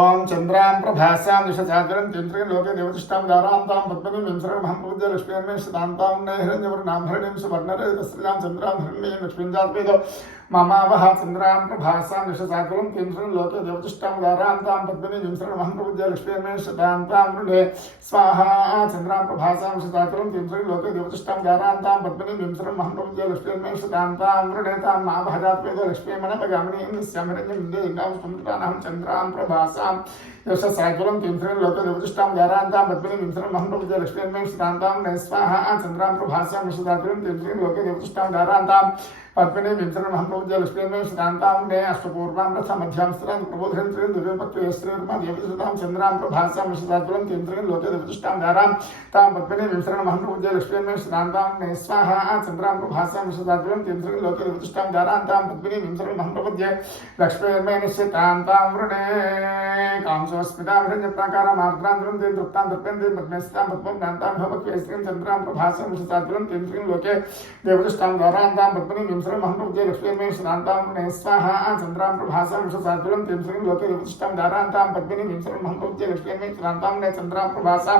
ओं चंद्रां प्रभासां निशचाचरं चंद्रेण लोके देवतिष्ठां दारान्तां पद्मनीं विंसरणमहं प्रपद्ये लक्ष्मीर्मे सदान्तां हिरण्यवर्णां हरिणीं सुवर्णरजतस्त्रियां चन्द्रां हिरण्यं लक्ष्मीं जातवेदो ममावह चंद्रां प्रभासां निशचाचरं चंद्रेण लोके देवतिष्ठां दारान्तां पद्मनीं विंसरणमहं प्रपद्ये लक्ष्मीर्मे सदान्तां वृणे स्वाहा चंद्रां प्रभासां निशचाचरं चंद्रेण लोके देवतिष्ठां दारान्तां पद्मनीं विंसरणमहं प्रपद्ये लक्ष्मीर्मे सदान्तां वृणे तां मावह जातवेदो लक्ष्मीर्मणपगामिनीं निस्यां हिरण्यं देहिनां स्मृतानां चंद्रां प्रभासां यशसाकुलं तिंसरेण लोके देवतिष्ठां दारान्तां पद्मिनीं विंसरणमहं प्रपद्ये लक्ष्मीर्मे सदान्तां स्वाहा चंद्रां प्रभासां निशचाचरं तिंसरेण लोके देवतिष्ठां दारान्तां पद्मिनीं विंसरणमहं प्रपद्ये लक्ष्मीर्मे सदान्तां अष्टपूर्वां रथमध्यां स्थिरां प्रबोधयन् श्रीं दिव्यपत्युयस्त्रीर्मा देवतिष्ठां चन्द्रां प्रभासां निशचाचरं तिंसरेण लोके देवतिष्ठां दारान्तां पद्मिनीं विंसरणमहं प्रपद्ये लक्ष्मीर्मे सदान्तां स्वाहा चंद्रां प्रभासां निशचाचरं तिंसरेण लोके देवतिष्ठां दारान्तां पद्मिनीं विंसरणमहं प्रपद्ये लक्ष्मीर्मे निश्चितान्तां वृणे कांसोस्मितां हिरण्यप्राकारां आर्द्रां ते तृप्तां तृप्यन्ते पद्मेस्तां पद्मं दान्तां भवक्वेस्त्रीं चन्द्रां प्रभासां निशचाचरं तिंसरेण लोके देवतिष्ठां दारान्तां पद्मिनीं विंसरणमहं प्रपद्ये लक्ष्मीर्मे सदान्तां वृणे स्वाहा चन्द्रां प्रभासां निशचाचरं तिंसरेण लोके देवतिष्ठां दारान्तां पद्मिनीं विंसरणमहं प्रपद्ये लक्ष्मीर्मे सदान्तां वृणे चन्द्रां प्रभासां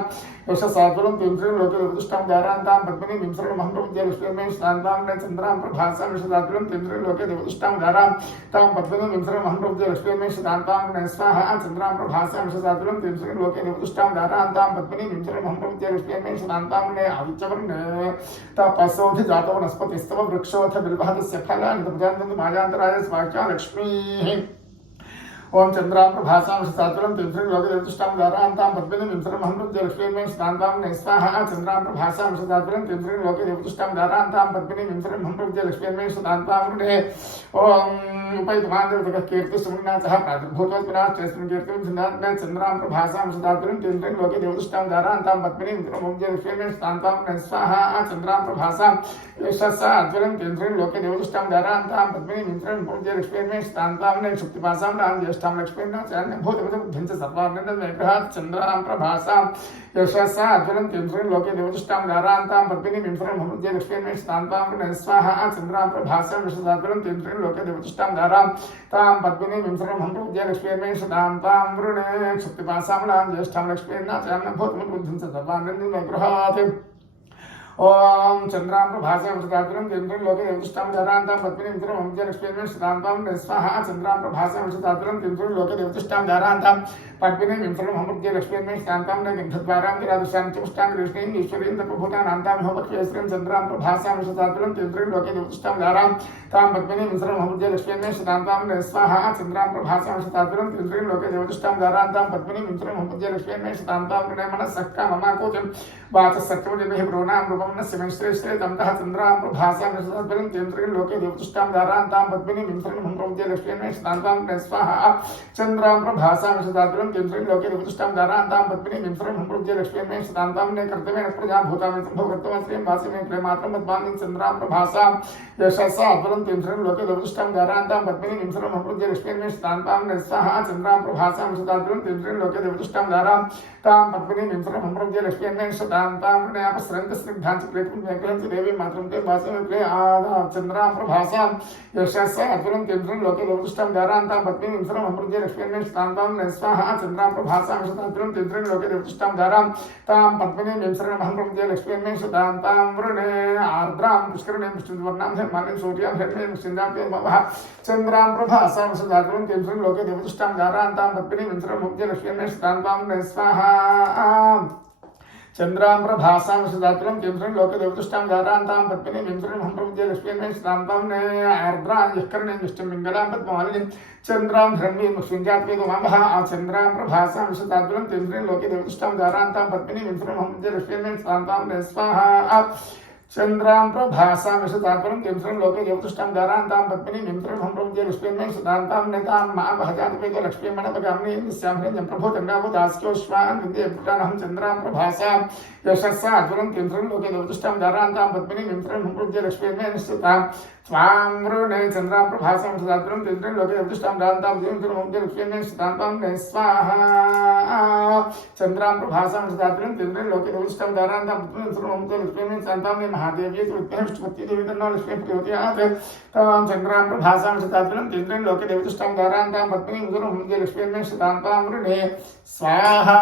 यशसाकुलं तिंसरेण लोके देवतिष्ठां दारान्तां पद्मिनीं विंसरणमहं प्रपद्ये लक्ष्मीर्मे सदान्तां वृणे चन्द्रां प्रभासां यशसाकुलं तिंसरेण लोके देवतिष्ठां दारान्तां पद्मिनीं विंसरणमहं प्रपद्ये लक्ष्मीर्मे सदान्तां वृणे स्वाहा चन्द्रां प्रभासां यशसाकुलं तिंसरेण लोके देवतिष्ठां दारान्तां पद्मिनीं विंसरणमहं प्रपद्ये लक्ष्मीर्मे सदान्तां वृणे आदित्यवर्णे तपसोऽधि जातो वनस्पतिस्तव वृक्षोऽथ बिल्वः तस्य फलानि प्रजान्तु मायान्तराय स्वाख्या लक्ष्मीः ओं चंद्रां प्रभासां निशचाचरं तिंसरेण लोके देवतिष्ठां दारान्तां पद्मिनीं विंसरणमहं प्रपद्ये लक्ष्मीर्मे सदान्तां वृणे स्वाहा चंद्रां प्रभासां निशचाचरं तिंसरेण लोके देवतिष्ठां दारान्तां पद्मिनीं विंसरणमहं प्रपद्ये लक्ष्मीर्मे सदान्तां वृणे ओं उपैतमान् कीर्तिसुमना सह प्रादुर्भूतोत्पन्नास्तेऽस्मिन् कीर्तिं सिद्धात्मे चंद्रां प्रभासां निशचाचरं तिंसरेण लोके देवतिष्ठां दारान्तां पद्मिनीं विंसरणमहं प्रपद्ये लक्ष्मीर्मे सदान्तां वृणे स्वाहा चंद्रां प्रभासां यशसा अज्वलं तिंसरेण लोके देवतिष्ठां दारान्तां पद्मिनीं विंसरणमहं प्रपद्ये लक्ष्मीर्मे सदान्तां वृणे शक्तिपासां ज्येष्ठां लक्ष्मीर्ना भूतभूतबुद्धिं च सर्वार्णविग्रहात् चन्द्रां प्रभासां यशसा अज्वलं तिंसरेण लोके देवतिष्ठां दारान्तां पद्मिनीं विंसरणमहं प्रपद्ये लक्ष्मीर्मे सदान्तां वृणे स्वाहा चन्द्रां प्रभासां यशसाज्वलं तिंसरेण लोके देवतिष्ठां दारान्तां पद्मिनीं विंसरणमहं प्रपद्ये लक्ष्मीर्मे सदान्तां वृणे शक्तिपासां ज्येष्ठां लक्ष्मीर्ना भूतभूतबुद्धिं च सर्वार्णविग्रहात् ओं चंद्रां प्रभासां निशचाचरं तिंसरेण लोके देवतिष्ठां दारान्तां पद्मिनीं विंसरणमहं प्रपद्ये लक्ष्मीर्मे सदान्तां वृणे स्वाहा चंद्रां प्रभासां निशचाचरं तिंसरेण लोके देवतिष्ठां दारान्तां पद्मिनीं विंसरणमहं प्रपद्ये लक्ष्मीर्मे सदान्तां वृणे गन्धद्वारां किरादुषां चतुष्टां कृष्णीं ईश्वरीं तपभूतानान्तां भवक्वेस्त्रीं चन्द्रां प्रभासां निशचाचरं तिंसरेण लोके देवतिष्ठां दारान्तां पद्मिनीं विंसरणमहं प्रपद्ये लक्ष्मीर्मे सदान्तां वृणे स्वाहा चंद्रां प्रभासां निशचाचरं तिंसरेण लोके देवतिष्ठां दारान्तां पद्मिनीं विंसरणमहं प्रपद्ये लक्ष्मीर्मे सदान्तां वृणे मनस्सक्का ममाकोचं वाचस्सत्यवदिभिः प्रोणां श्रेष्ठे तमतः चंद्रां प्रभासां निशचाचरं तिंसरेण लोके देवतिष्ठां दारान्तां पद्मिनीं विंसरणमहं प्रपद्ये लक्ष्मीर्मे सदान्तां वृणे स्वाहा चंद्रां प्रभासां निशचाचरं तिंसरेण लोके देवतिष्ठां दारान्तां पद्मिनीं विंसरणमहं प्रपद्ये लक्ष्मीर्मे सदान्तां वृणे कर्तव्येन प्रजा भूतानि संभवकर्तव्यं श्रीं वासिमे प्रेमात्रं मद्मानिं चंद्रां प्रभासां यशसा अज्वलं तिंसरेण लोके देवतिष्ठां दारान्तां पद्मिनीं विंसरणमहं प्रपद्ये लक्ष्मीर्मे सदान्तां वृणे स्वाहा चंद्रां प्रभासां निशचाचरं तिंसरेण लोके देवतिष्ठां दारान्तां पद्मिनीं विंसरणमहं प्रपद्ये लक्ष्मीर्मे सदान्तां वृणे अपसरन्ति स्निग्धां देवी मातरं ते वासवे चंद्रां प्रभासां यशसा अज्वलं तिंसरेण लोके देवतिष्ठां दारान्तां पद्मिनीं विंसरणमहं प्रपद्ये लक्ष्मीर्मे सदान्तां वृणे स्वाहा चंद्रां प्रभासां निशचाचरं तिंसरेण लोके देवतिष्ठां दारान्तां पद्मिनीं विंसरणमहं प्रपद्ये लक्ष्मीर्मे सदान्तां वृणे आर्द्रां पुष्करिणीं पुष्टिवर्णां धर्माणि सूर्यां धर्मेण सिन्धां मवः चंद्रां प्रभासां निशचाचरं तिंसरेण लोके देवतिष्ठां दारान्तां पद्मिनीं विंसरणमहं प्रपद्ये लक्ष्मीर्मे सदान्तां वृणे स्वाहा चंद्रां प्रभासां निशचाचरं तिंसरेण लोके देवतिष्ठां दारान्तां पद्मिनीं विंसरणमहं प्रपद्ये लक्ष्मीर्मे सदान्तां वृणे आर्द्रां यःकर्णीं विष्टिं पिङ्गलां पद्ममालिनीं चंद्रां धर्मीं लक्ष्मीं ममः चंद्रां प्रभासां निशचाचरं तिंसरेण लोके देवतिष्ठां दारान्तां पद्मिनीं विंसरणमहं प्रपद्ये लक्ष्मीर्मे सदान्तां वृणे स्वाहा चंद्रां प्रभासां निशचाचरं तिंसरेण लोके देवतिष्ठां दारान्तां पद्मिनीं विंसरणमहं प्रपद्ये लक्ष्मीर्मे सदान्तां वृणे तां मावह जातवेदो लक्ष्मीर्मणपगामिनीं निस्यां प्रभूतङ्गावदास्योश्वान् विद्येभूतानहं चंद्रां प्रभासां यशसा अज्वलं तिंसरेण लोके देवतिष्ठां दारान्तां पद्मिनीं विंसरणमहं प्रपद्ये लक्ष्मीर्मे निश्चितां त्वां वृणे चंद्रां प्रभासां निशचाचरं तिंसरेण लोके देवतिष्ठां दारान्तां पद्मिनीं विंसरणमहं प्रपद्ये लक्ष्मीर्मे सदान्तां वृणे स्वाहा चंद्रां प्रभासां निशचाचरं तिंसरेण लोके देवतिष्ठां दारान्तां पद्मिनीं विंसरणमहं प्रपद्ये लक्ष्मीर्मे सदान्तां वृणे महादेवी विद्महे विष्णुपत्नी तन्नो लक्ष्मी प्रचोदयात् तां चन्द्रां प्रभासां शताद्वयं तेन्द्रेण लोके देवतिष्ठां धारान्तां पद्मिनीं गुरुं लक्ष्मीर्मे शतान्तां वृणे स्वाहा